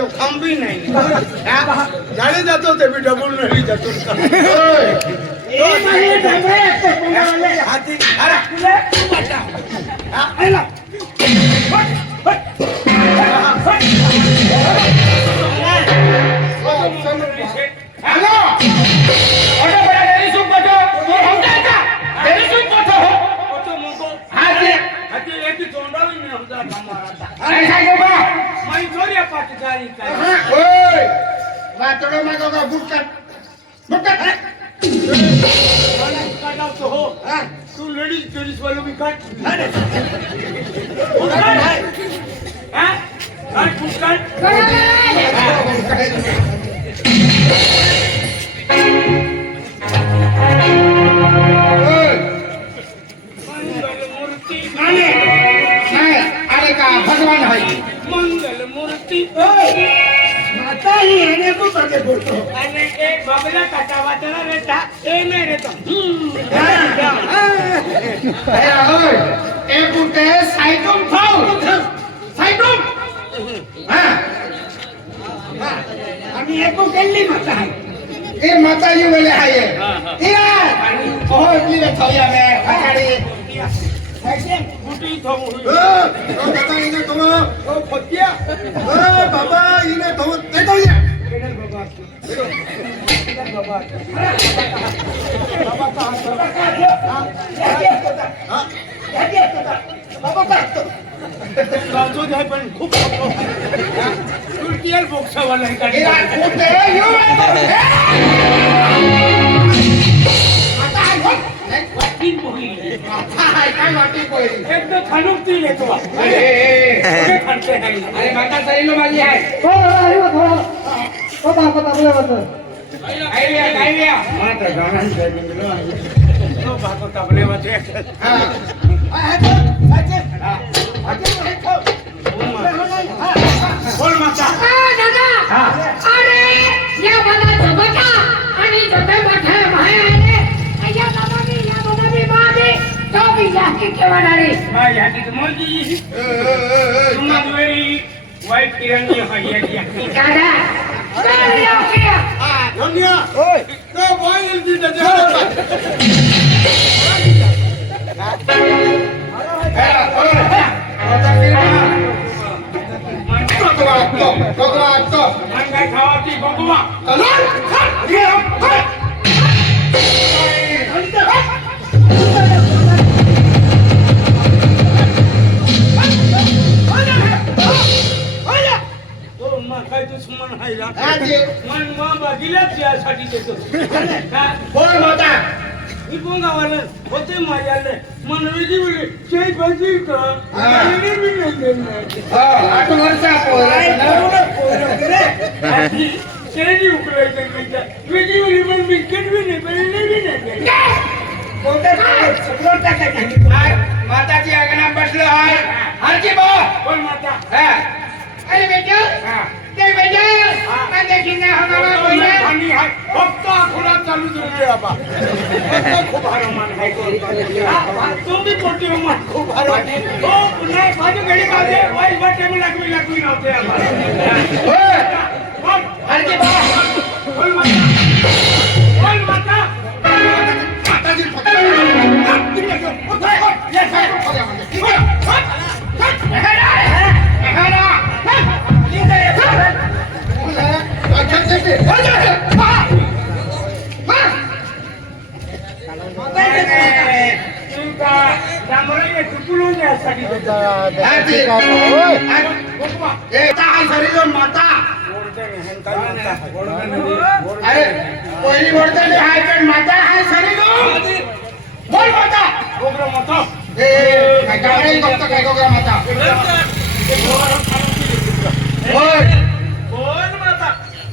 येऊ खांबी नाही झाडे जातो ते मी डबल नाही जातो हाती तू लेडीज लेडीज वालों की काट अरे का भगवान है मंगल मूर्ति माता ही है को करके बोलतो अने एक बबला काटा वाटला रहता ए नहीं रहता अरे ओए ए बुटे साइडम खाओ साइडम हां आम्ही एको केली माता है ए माता जी बोले है ये या ओ इतनी में थोया में अगाड़ी ऐसे गुटी थो दादा इने तुम ओ फतिया बाबा इने तुम दे दो ये केडल बाबा केडल बाबा बाबा का बाबा का गावचो जाय पण खूप तुरकियल बोक्सा वाला है काढी कुठे येऊ आता आहे वाटीन पोही काय वाटी पहिली एक तो खानुक ती लेतो अरे खर्चे नाही अरे माता सरीलो माझी आहे हो अरे थोडा पता आपल्या बद्दल आयडिया माता गाणं गायलो आहे तो बाको तबले वाजे बोल माता दादा अरे या बना जगता आणि जगता मोठे भाई आले या दादानी बादे तो भी जाके केवडारी भाई हाती तो मोजी तुम्हा दुवेरी वाईट किरणी होई दादा चल या किया धन्या ओय तो बॉईल दी दे मन काय खावाती बघवा काय दुश्मन हायला मन मा बागीलाच यासाठी देतो बोल माता मी गावाला होते माझ्याले मन वेगळी वेगळी शेत भाजी का आणि मी नाही आठ वर्षा शेती उकळायचं वेगळी वेगळी पण मी केली नाही पण नाही माताची आज्ञा बसलो आहे हरची भाऊ पण माता अरे बेटा ते बेटा मैं देखिना हमारा कोई आणि हाय फक्त खुला चालू रे बाबा फक्त खूप हरमान हाय तुम्ही कोटी मान खूप हरमान हो नाही माझ्या घरी माझे वाईट वाटे मी लागवी नव्हते हरची भाऊ बोल माता माताजी अरे पहिली बोलता हाय पण माता हाय सरी बोल माता गोग्रा माता काय काय बघतो काय गोग्रा माता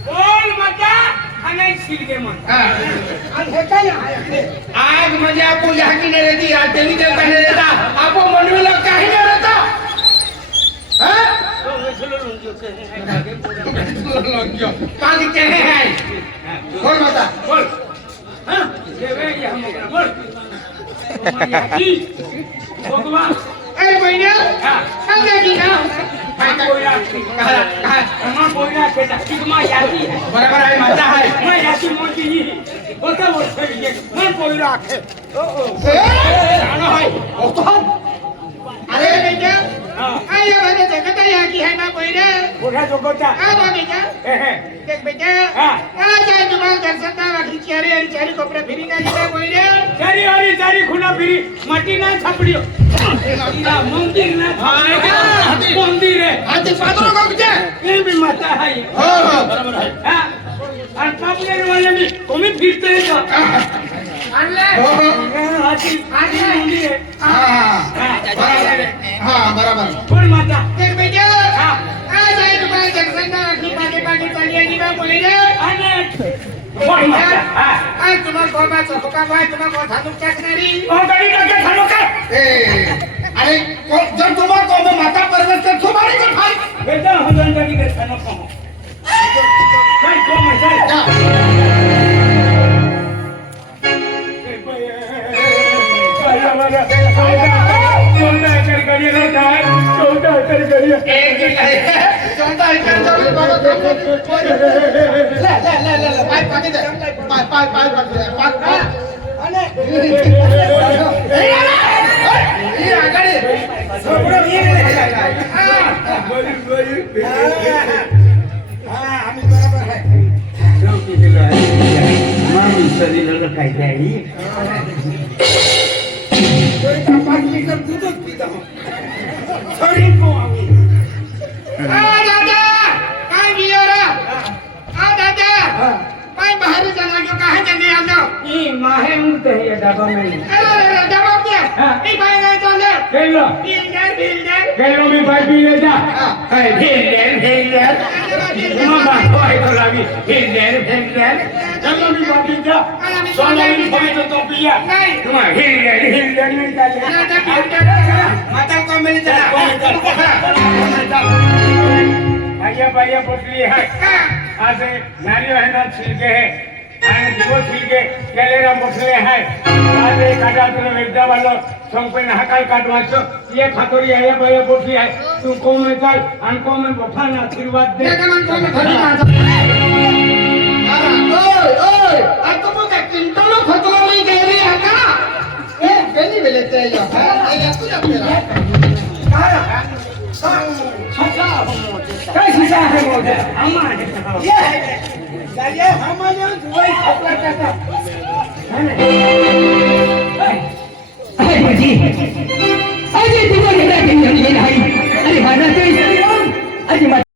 बोल माता आणि शिलगे म्हणता आज म्हणजे आपण ह्याकी नाही रहती आज देवी देवता नाही रहता आपण मनवीला काही नाही रहता पानी कहे है बोल माता बोल बोल भगवान अरे बहिणी सांगा की ना पोयरा मा पोयरा केटा सिग्मा याती है बरोबर आहे माझा आहे मा याती मोठी ही होता वर्ष मा पोयरा आखे जानो आहे अरे बेटा हां आया वाला जगत या की है ना कोई रे पोरा जोगोटा आ बेटा देख बेटा आज आज तुम्हारा दर्शन ना वाकी चारे आणि चारी कोपरा फिरी ना जीता कोई रे चारी हरी चारी खुना फिरी माटी ना छापडियो मंदिर ना मंदिर है हाती पादरो गगजे ये भी माता है हो हो बरोबर आहे हां और पापलेर वाले भी तुम्ही फिरते हो आणले हो हो हाती मंदिर है हां बरोबर कोण माता देख बेटा हां आज आज तुम्हारा दर्शन ना वाकी पागे पागे चली आई ना कोई रे आणि कोण माता हां आज तुम्हारा कोबा चोका भाई तुम्हारा को धानुक टाकणारी ओ गाडी टाके खालो का अरे जर तुम्हारा कोबा माता परवेश कर तुम्हारी को भाई बेटा हजन गाडी के खानो को काय को मजा मी पाय पी लेता चलो मी बाकी जा सोनाली भाई तो पिया तुम्हारा माता को मिल चला भैया भैया पोटली है आज नारियो है ना छिलके है आणि दिवस छिलके केलेला मोठले आहे आज एक आठवड्यात एकदा वालो संपेन हाकाल काढवायचं ये खातोरी आहे भैया पोटली आहे तू कोण चाल आणि कोण बफाना आशीर्वाद दे ओय आता मग किंटलो खतलो नाही गेली आता ए बेनी बेलेते या या तुझ्या तेरा काय शिजा आहे मोठे आम्हा ये है गालिया हमारे दुबई खपला करता अरे बाजी अरे तुम्हाला काय केलं नाही अरे माझा ते अरे